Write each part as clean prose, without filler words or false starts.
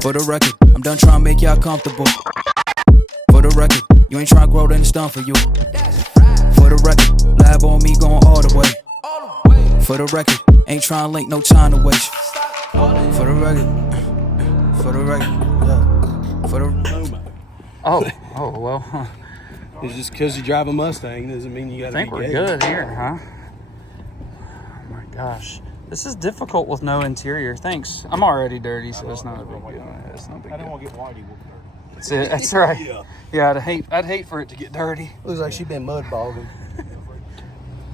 For the record, I'm done trying to make y'all comfortable. For the record, you ain't trying to grow, then it's done for you. For the record, lab on me going all the way. For the record, ain't trying to link, no time to waste. For the record, for the record, yeah. For the Oh well. It's just because you drive a Mustang doesn't mean you got to be I think we're gay. good here, huh? Oh my gosh. This is difficult with no interior. Thanks. I'm already dirty, so it's not a big deal. It's no big I don't deal. want to get whitey with her. That's it. That's right. Yeah, I'd hate for it to get dirty. Looks like she's been mud bogging.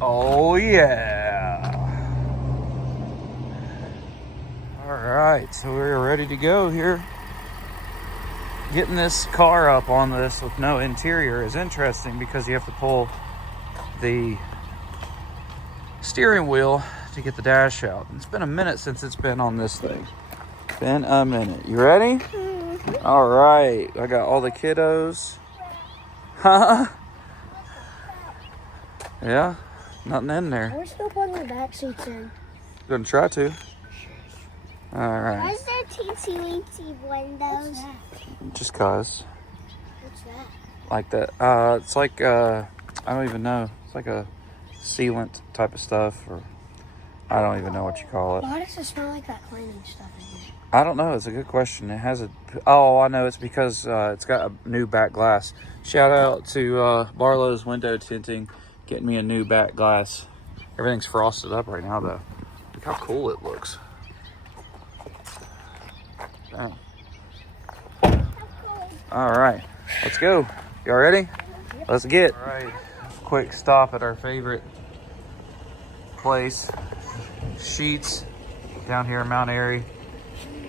Oh yeah. All right, so we're ready to go here. Getting this car up on this with no interior is interesting because you have to pull the steering wheel to get the dash out. It's been a minute since it's been on this thing. Been a minute. You ready? All right. I got all the kiddos. Huh? Yeah. Nothing in there. We're still putting the back seats in. Gonna try to. All Why right. is there teensy weensy windows? Just cause. What's that? Like that. It's like I don't even know. It's like a sealant type of stuff, or I don't even know what you call it. Why does it smell like that cleaning stuff in here? I don't know. It's a good question. It has a. Oh, I know. It's because it's got a new back glass. Shout out to Barlow's Window Tinting, getting me a new back glass. Everything's frosted up right now, though. Look how cool it looks. Damn. All right, let's go. Y'all ready? Let's get. All right, quick stop at our favorite place, Sheets, down here in Mount Airy.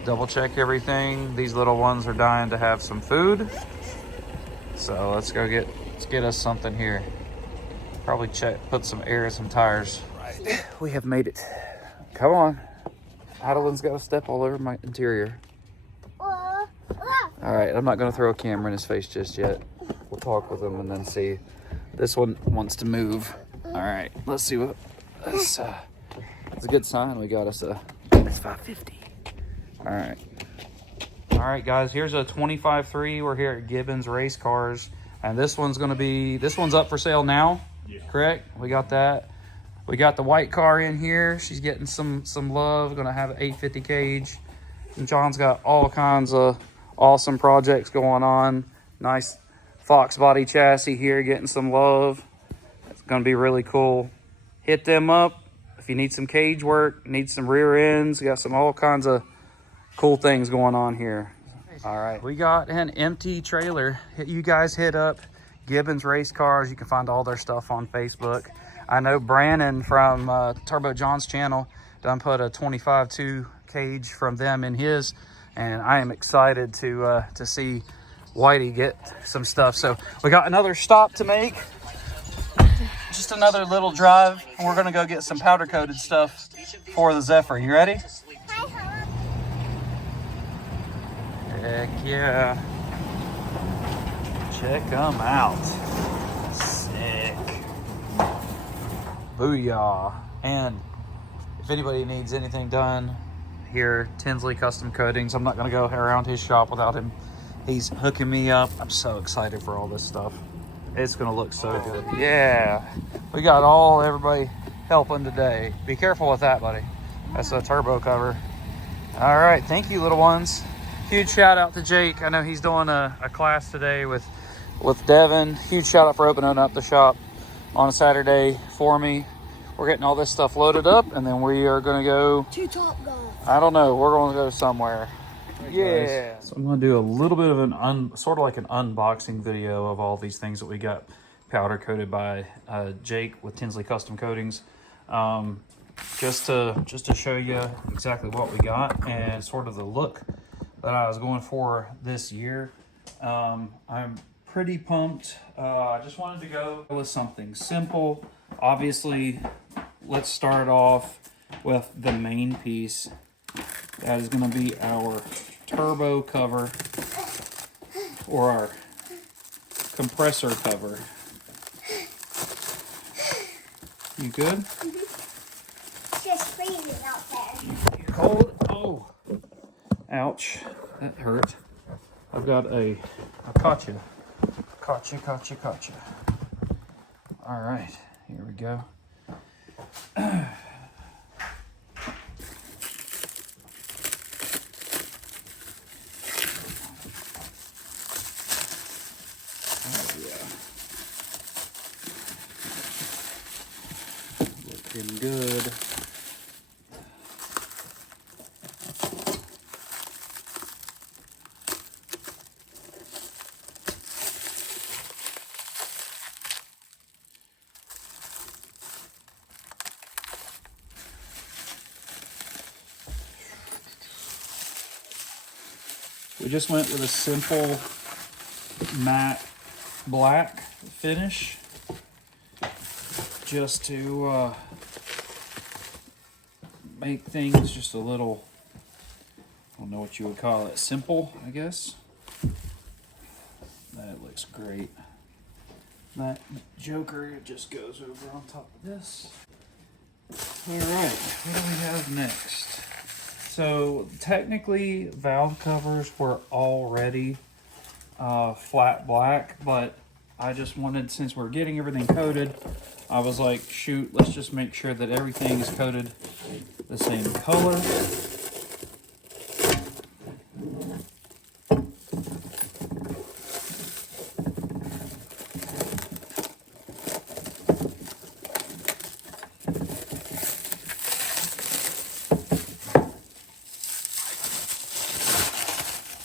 Double check everything. These little ones are dying to have some food, so let's get us something here. Probably put some air in some tires. Right, we have made it. Come on. Adeline's got to step all over my interior. All right, I'm not going to throw a camera in his face just yet. We'll talk with him and then see. This one wants to move. All right, let's see what. It's a good sign. We got us a S550. All right, guys. Here's a 25.3. We're here at Gibbons Race Cars, and this one's up for sale now. Yeah. Correct? We got that. We got the white car in here. She's getting some love. Gonna have an 850 cage. And John's got all kinds of awesome projects going on. Nice Fox body chassis here, getting some love. It's gonna be really cool. Hit them up if you need some cage work, need some rear ends. Got all kinds of cool things going on here. All right, we got an empty trailer. You guys hit up Gibbons Race Cars. You can find all their stuff on Facebook. I know Brandon from Turbo John's channel done put a 25.2 cage from them in his, and I am excited to see Whitey get some stuff. So we got another stop to make, just another little drive, and we're gonna go get some powder coated stuff for the Zephyr. You ready? Heck yeah. Check them out. Sick. Booyah. And if anybody needs anything done here, Tinsley Custom Coatings, I'm not going to go around his shop without him. He's hooking me up. I'm so excited for all this stuff. It's going to look so good. Yeah. We got everybody helping today. Be careful with that, buddy. That's a turbo cover. All right. Thank you, little ones. Huge shout out to Jake. I know he's doing a class today with Devin. Huge shout out for opening up the shop on a Saturday for me. We're getting all this stuff loaded up, and then we are going to go to Top Golf. I don't know. We're going to go somewhere. Yeah. Guys. So I'm going to do a little bit of sort of like an unboxing video of all these things that we got powder coated by Jake with Tinsley Custom Coatings. Just to show you exactly what we got and sort of the look that I was going for this year. I'm pretty pumped. I just wanted to go with something simple. Obviously, let's start off with the main piece. That is going to be our turbo cover, or our compressor cover. You good? It's just freezing out there. You cold? Oh. Ouch. That hurt. I've got a gotcha. Gotcha. All right, here we go. Looking good. We just went with a simple matte black finish just to make things just a little, I don't know what you would call it, simple, I guess. That looks great. That Joker just goes over on top of this. All right, what do we have next? So technically valve covers were already flat black, but I just wanted, since we're getting everything coated, I was like, shoot, let's just make sure that everything is coated the same color.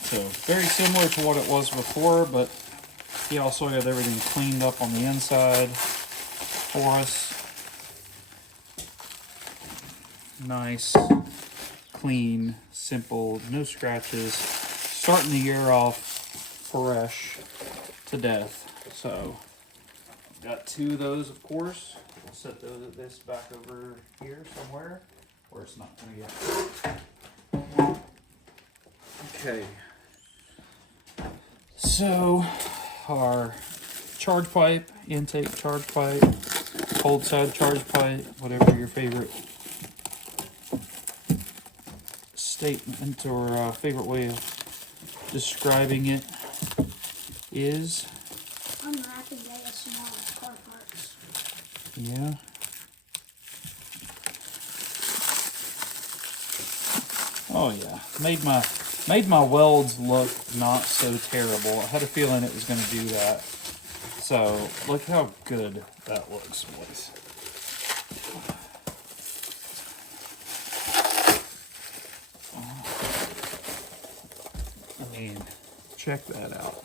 So very similar to what it was before, but he also had everything cleaned up on the inside for us. Nice, clean, simple, no scratches. Starting the year off fresh to death. So got two of those, of course. We'll set this back over here somewhere where it's not gonna get. Okay. So our charge pipe, intake charge pipe, cold side charge pipe, whatever your favorite statement or favorite way of describing it is. Unwrapping ASMR car parts. Yeah. Oh yeah, made my welds look not so terrible. I had a feeling it was going to do that. So look how good that looks, boys. I mean, check that out.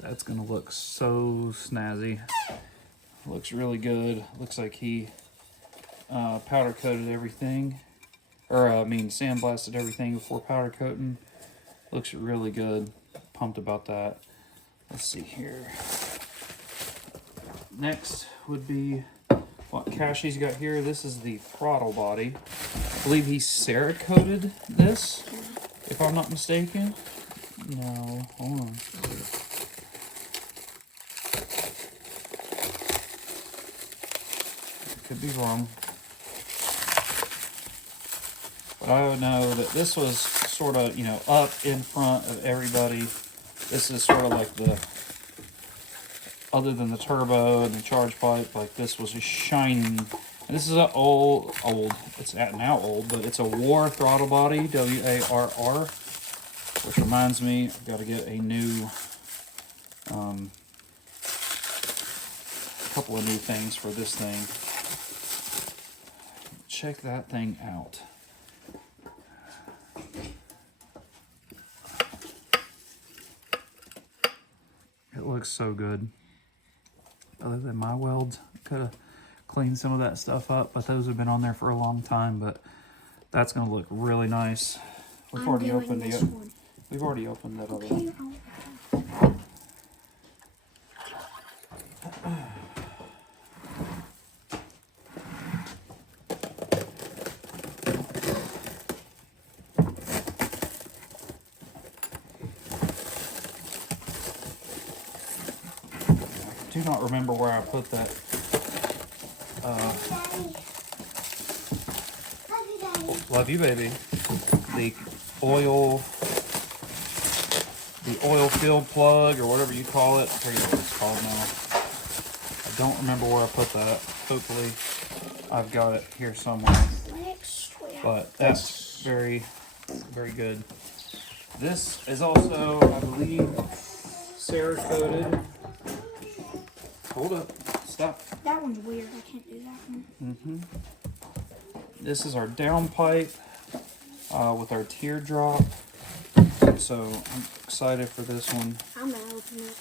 That's going to look so snazzy. Looks really good. Looks like he powder coated everything. Or, sandblasted everything before powder coating. Looks really good. Pumped about that. Let's see here. Next would be what Cashy's got here. This is the throttle body. I believe he Cerakoted this, if I'm not mistaken. No, hold on. Could be wrong. But I would know that this was sort of, up in front of everybody. This is sort of like the, other than the turbo and the charge pipe, like this was just shining. And this is an old, it's now old, but it's a War throttle body, W-A-R-R, which reminds me, I've got to get a new, couple of new things for this thing. Check that thing out. It looks so good. Other than my welds, could have cleaned some of that stuff up, but those have been on there for a long time. But that's going to look really nice. We've already opened that other one. I do not remember where I put that. Love you, baby. The oil field plug or whatever you call it. I forget what it's called now. I don't remember where I put that. Hopefully I've got it here somewhere. Next, we have But that's very, very good. This is also, I believe, Cerakoted. Hold up. Stop. that one's weird. I can't do that one. This is our downpipe with our teardrop. So I'm excited for this one. I'm gonna open it.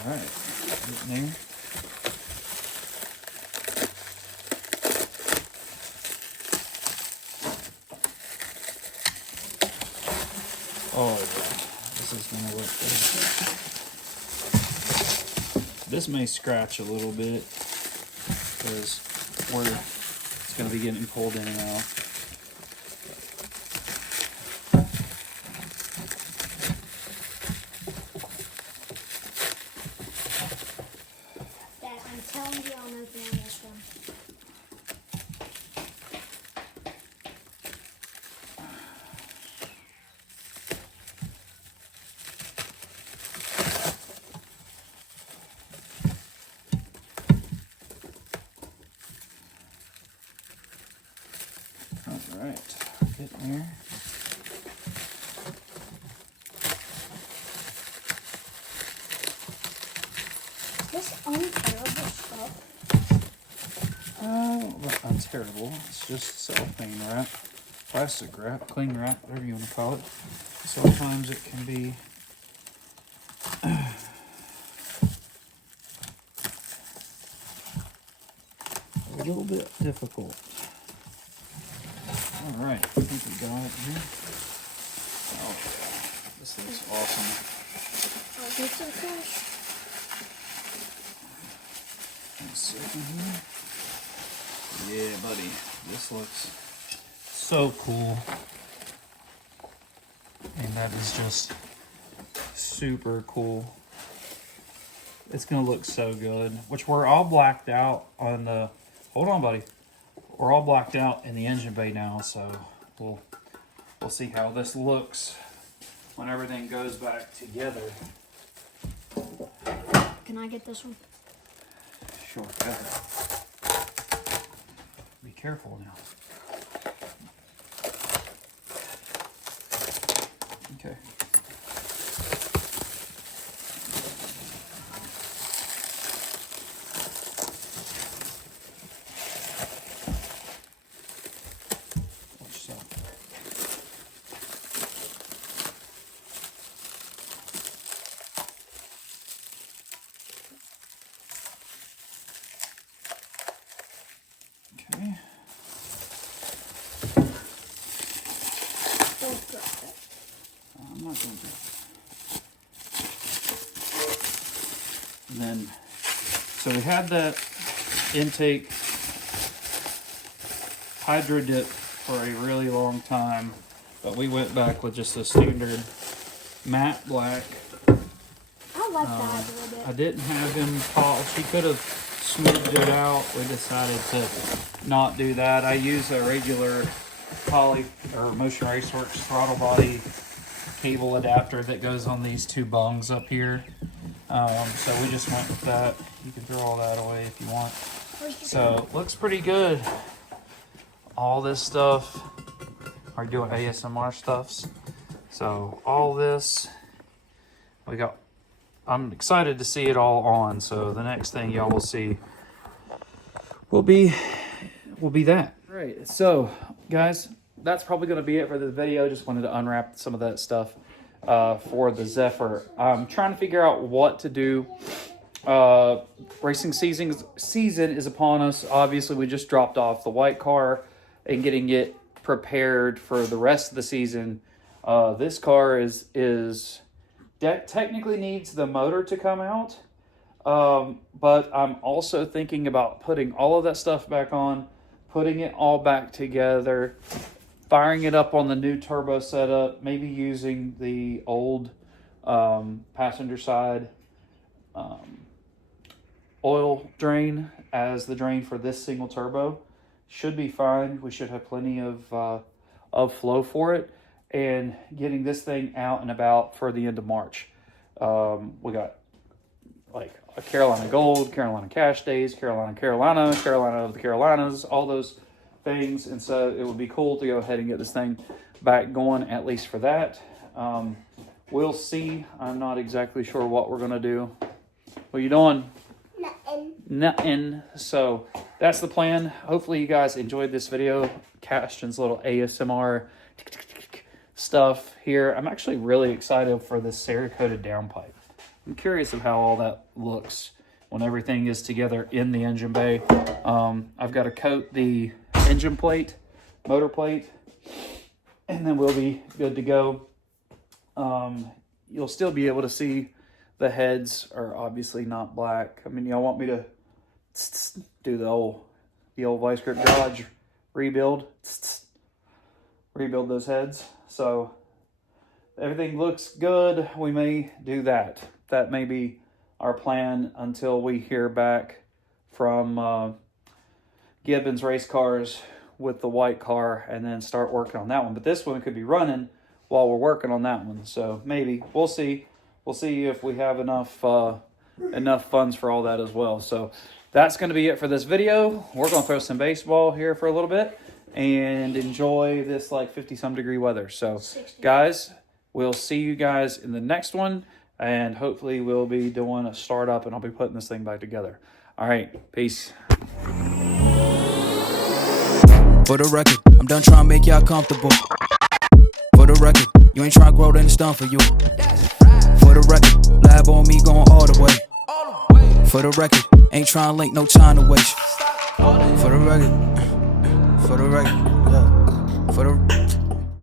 All right, getting there. Oh yeah, this is gonna look good. This may scratch a little bit because it's gonna be getting pulled in and out. Dad, I'm telling you, I'm opening this one. All right, getting there. This unterrible stuff. Untearable. It's just cellophane wrap, plastic wrap, cling wrap, whatever you want to call it. Sometimes it can be a little bit difficult. All right, I think we got it here. Oh, this looks awesome. I'll get some fish. One second here. Yeah, buddy, this looks so cool. And that is just super cool. It's gonna look so good. Which we're all blacked out on the, hold on buddy. We're all blacked out in the engine bay now, so we'll see how this looks when everything goes back together. Can I get this one? Sure, go ahead. Be careful now. Okay. Watch yourself. Okay. Don't drop it. I'm not going to. And then, so we had that intake hydro dip for a really long time, but we went back with just a standard matte black. I like that a little bit. I didn't have him polish. He could have smoothed it out. We decided to not do that. I use a regular Poly or Motion Raceworks throttle body cable adapter that goes on these two bungs up here. So we just went with that. You can throw all that away if you want. So looks pretty good. All this stuff are doing ASMR stuffs. So all this we got. I'm excited to see it all on. So the next thing y'all will see will be that. All right. So guys, that's probably going to be it for this video. Just wanted to unwrap some of that stuff for the Zephyr. I'm trying to figure out what to do. Racing season is upon us. Obviously, we just dropped off the white car and getting it prepared for the rest of the season. This car technically needs the motor to come out. But I'm also thinking about putting all of that stuff back on, putting it all back together, firing it up on the new turbo setup, maybe using the old passenger side oil drain as the drain for this single turbo. Should be fine. We should have plenty of flow for it, and getting this thing out and about for the end of March. We got like a Carolina Gold, Carolina Cash Days, Carolina of the Carolinas, all those things. And so it would be cool to go ahead and get this thing back going, at least for that. We'll see. I'm not exactly sure what we're going to do. What are you doing? Nothing. So that's the plan. Hopefully you guys enjoyed this video. Cashton's little ASMR stuff here. I'm actually really excited for this Cerakoted downpipe. I'm curious of how all that looks when everything is together in the engine bay. I've got to coat the engine plate, motor plate, and then we'll be good to go. You'll still be able to see the heads are obviously not black. I mean, y'all want me to do the old Vice Grip Garage rebuild those heads. So everything looks good. We may do that. That may be our plan until we hear back from Gibbons Race Cars with the white car, and then start working on that one. But this one could be running while we're working on that one. So maybe we'll see. We'll see if we have enough funds for all that as well. So that's going to be it for this video. We're going to throw some baseball here for a little bit and enjoy this like 50-some degree weather. So guys, we'll see you guys in the next one, and hopefully we'll be doing a startup and I'll be putting this thing back together. All right, peace. For the record, I'm done trying to make y'all comfortable. For the record, you ain't trying to grow, then it's done for you. For the record, lab on me going all the way. For the record, ain't trying to link, no time to waste. For the record, yeah. For the